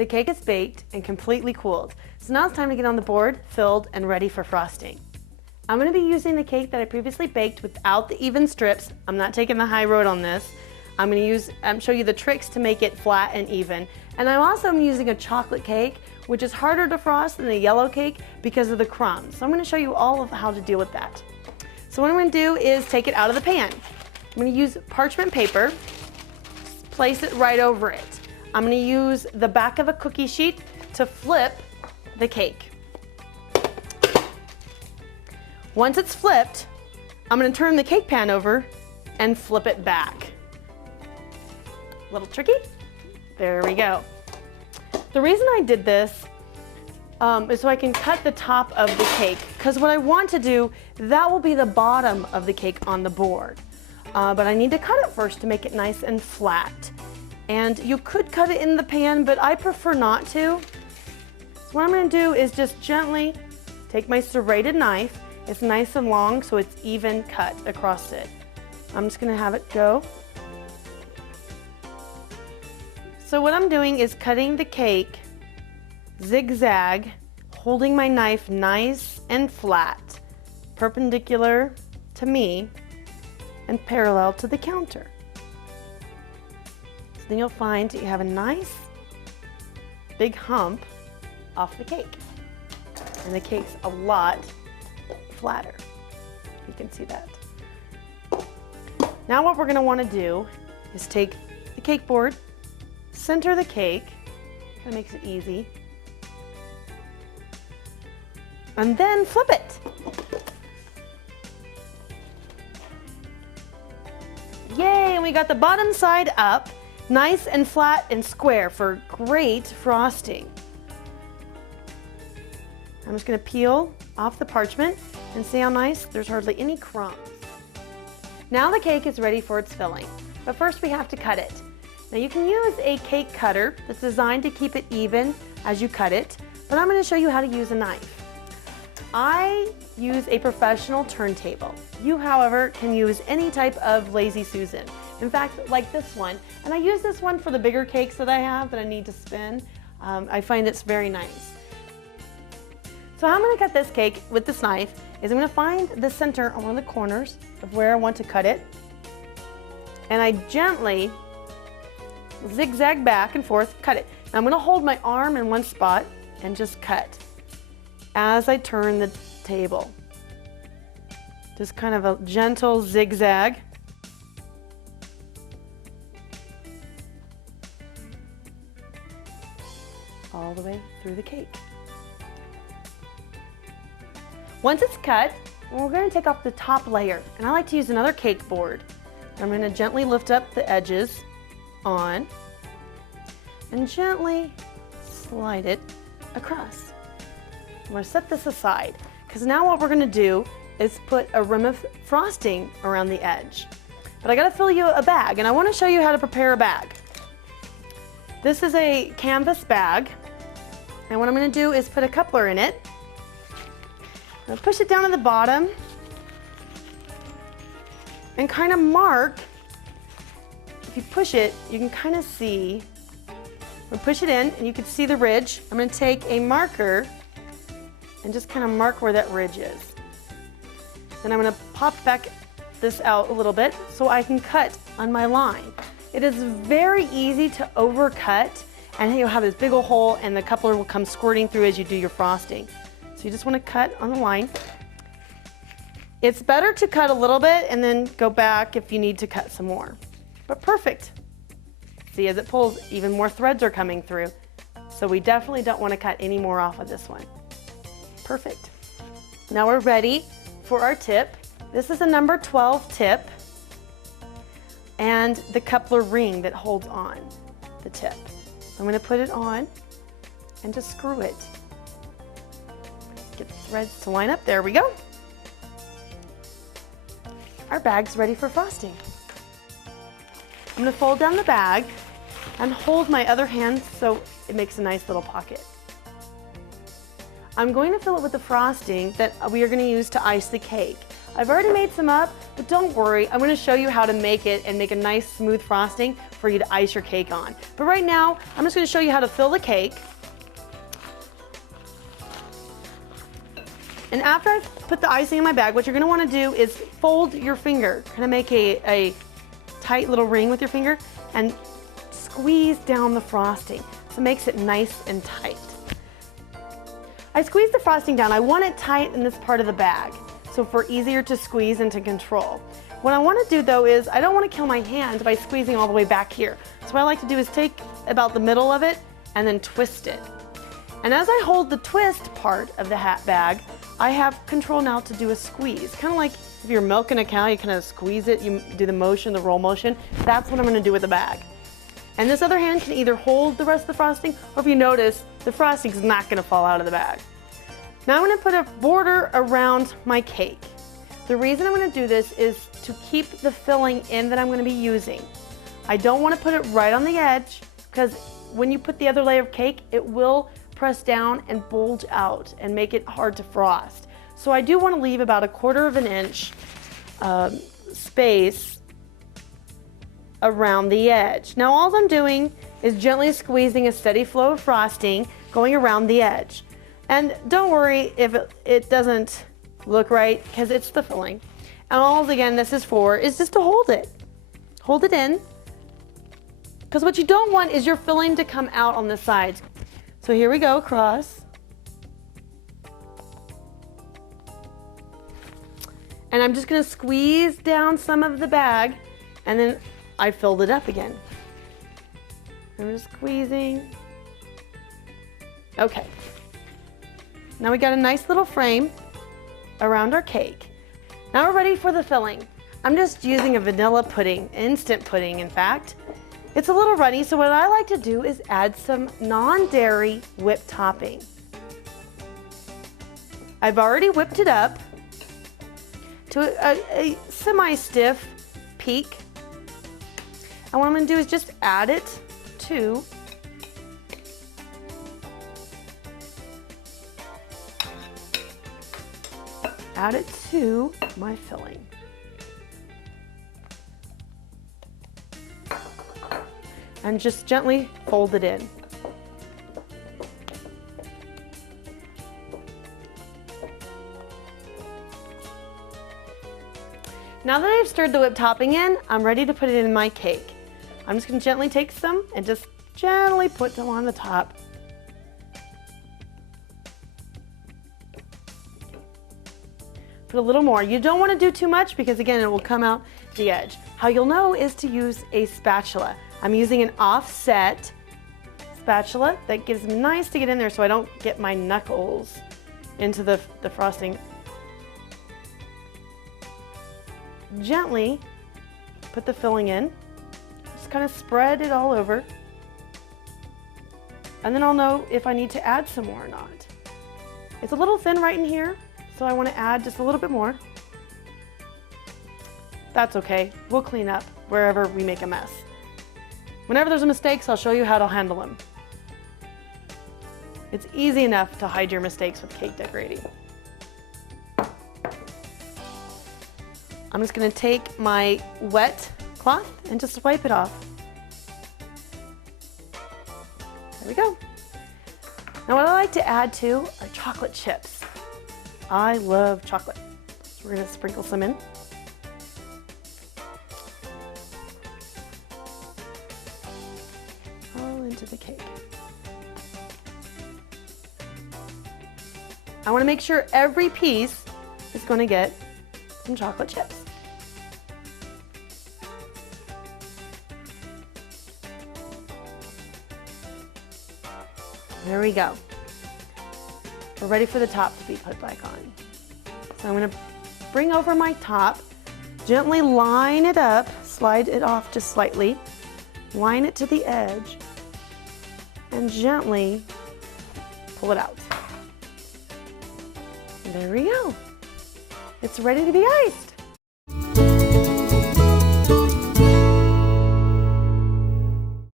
The cake is baked and completely cooled. So now it's time to get on the board, filled, and ready for frosting. I'm going to be using the cake that I previously baked without the even strips. I'm not taking the high road on this. I'm going to show you the tricks to make it flat and even. And I'm also using a chocolate cake, which is harder to frost than a yellow cake because of the crumbs. So I'm going to show you all of how to deal with that. So what I'm going to do is take it out of the pan. I'm going to use parchment paper, place it right over it. I'm going to use the back of a cookie sheet to flip the cake. Once it's flipped, I'm going to turn the cake pan over and flip it back. A little tricky? There we go. The reason I did this is so I can cut the top of the cake, because what I want to do, that will be the bottom of the cake on the board. But I need to cut it first to make it nice and flat. And you could cut it in the pan, but I prefer not to. So what I'm going to do is just gently take my serrated knife. It's nice and long, so it's even cut across it. I'm just going to have it go. So what I'm doing is cutting the cake zigzag, holding my knife nice and flat, perpendicular to me and parallel to the counter. So then you'll find that you have a nice big hump off the cake. And the cake's a lot flatter. You can see that. Now what we're going to want to do is take the cake board, center the cake, kind of makes it easy, and then flip it. Yay, and we got the bottom side up, nice and flat and square for great frosting. I'm just going to peel off the parchment and see how nice, there's hardly any crumbs. Now the cake is ready for its filling, but first we have to cut it. Now you can use a cake cutter that's designed to keep it even as you cut it, but I'm going to show you how to use a knife. I use a professional turntable. You, however, can use any type of Lazy Susan. In fact, like this one, and I use this one for the bigger cakes that I have that I need to spin. I find it's very nice. So how I'm going to cut this cake with this knife is I'm going to find the center on one of the corners of where I want to cut it, and I gently zigzag back and forth, cut it. Now I'm going to hold my arm in one spot and just cut as I turn the table. Just kind of a gentle zigzag. All the way through the cake. Once it's cut, we're going to take off the top layer, and I like to use another cake board. I'm going to gently lift up the edges on and gently slide it across. I'm going to set this aside because now what we're going to do is put a rim of frosting around the edge. But I got to fill you a bag, and I want to show you how to prepare a bag. This is a canvas bag, and what I'm going to do is put a coupler in it. I'm going to push it down to the bottom and kind of mark. If you push it, you can kind of see. I'm going to push it in and you can see the ridge. I'm going to take a marker and just kind of mark where that ridge is. Then I'm going to pop back this out a little bit so I can cut on my line. It is very easy to overcut, and you'll have this big old hole and the coupler will come squirting through as you do your frosting. So you just want to cut on the line. It's better to cut a little bit and then go back if you need to cut some more. But perfect. See, as it pulls, even more threads are coming through. So we definitely don't want to cut any more off of this one. Perfect. Now we're ready for our tip. This is a number 12 tip and the coupler ring that holds on the tip. I'm going to put it on and just screw it. Get the threads to line up. There we go. Our bag's ready for frosting. I'm going to fold down the bag and hold my other hand so it makes a nice little pocket. I'm going to fill it with the frosting that we are going to use to ice the cake. I've already made some up, but don't worry, I'm gonna show you how to make it and make a nice smooth frosting for you to ice your cake on. But right now, I'm just gonna show you how to fill the cake. And after I've put the icing in my bag, what you're gonna wanna do is fold your finger, kind of make a tight little ring with your finger and squeeze down the frosting. So it makes it nice and tight. I squeeze the frosting down. I want it tight in this part of the bag, so for easier to squeeze and to control. What I want to do though is, I don't want to kill my hand by squeezing all the way back here. So what I like to do is take about the middle of it and then twist it. And as I hold the twist part of the hat bag, I have control now to do a squeeze. Kind of like if you're milking a cow, you kind of squeeze it, you do the motion, the roll motion. That's what I'm going to do with the bag. And this other hand can either hold the rest of the frosting, or if you notice, the frosting's not going to fall out of the bag. Now I'm going to put a border around my cake. The reason I'm going to do this is to keep the filling in that I'm going to be using. I don't want to put it right on the edge, because when you put the other layer of cake, it will press down and bulge out and make it hard to frost. So I do want to leave about 1/4 of an inch space around the edge. Now all I'm doing is gently squeezing a steady flow of frosting going around the edge. And don't worry if it doesn't look right, because it's the filling. And all again this is for is just to hold it. Hold it in. Because what you don't want is your filling to come out on the sides. So here we go, across. And I'm just gonna squeeze down some of the bag, and then I filled it up again. I'm just squeezing. Okay. Now we got a nice little frame around our cake. Now we're ready for the filling. I'm just using a vanilla pudding, instant pudding in fact. It's a little runny, so what I like to do is add some non-dairy whipped topping. I've already whipped it up to a semi-stiff peak. And what I'm going to do is just add it to my filling. And just gently fold it in. Now that I've stirred the whipped topping in, I'm ready to put it in my cake. I'm just going to gently take some and just gently put them on the top. Put a little more. You don't want to do too much because again, it will come out the edge. How you'll know is to use a spatula. I'm using an offset spatula that gives me nice to get in there so I don't get my knuckles into the frosting. Gently put the filling in. Just kind of spread it all over. And then I'll know if I need to add some more or not. It's a little thin right in here, so I want to add just a little bit more. That's okay. We'll clean up wherever we make a mess. Whenever there's mistakes, I'll show you how to handle them. It's easy enough to hide your mistakes with cake decorating. I'm just going to take my wet cloth and just wipe it off. There we go. Now what I like to add too are chocolate chips. I love chocolate. So we're going to sprinkle some in. All into the cake. I want to make sure every piece is going to get some chocolate chips. There we go. We're ready for the top to be put back on. So I'm going to bring over my top, gently line it up, slide it off just slightly, line it to the edge, and gently pull it out. There we go. It's ready to be iced.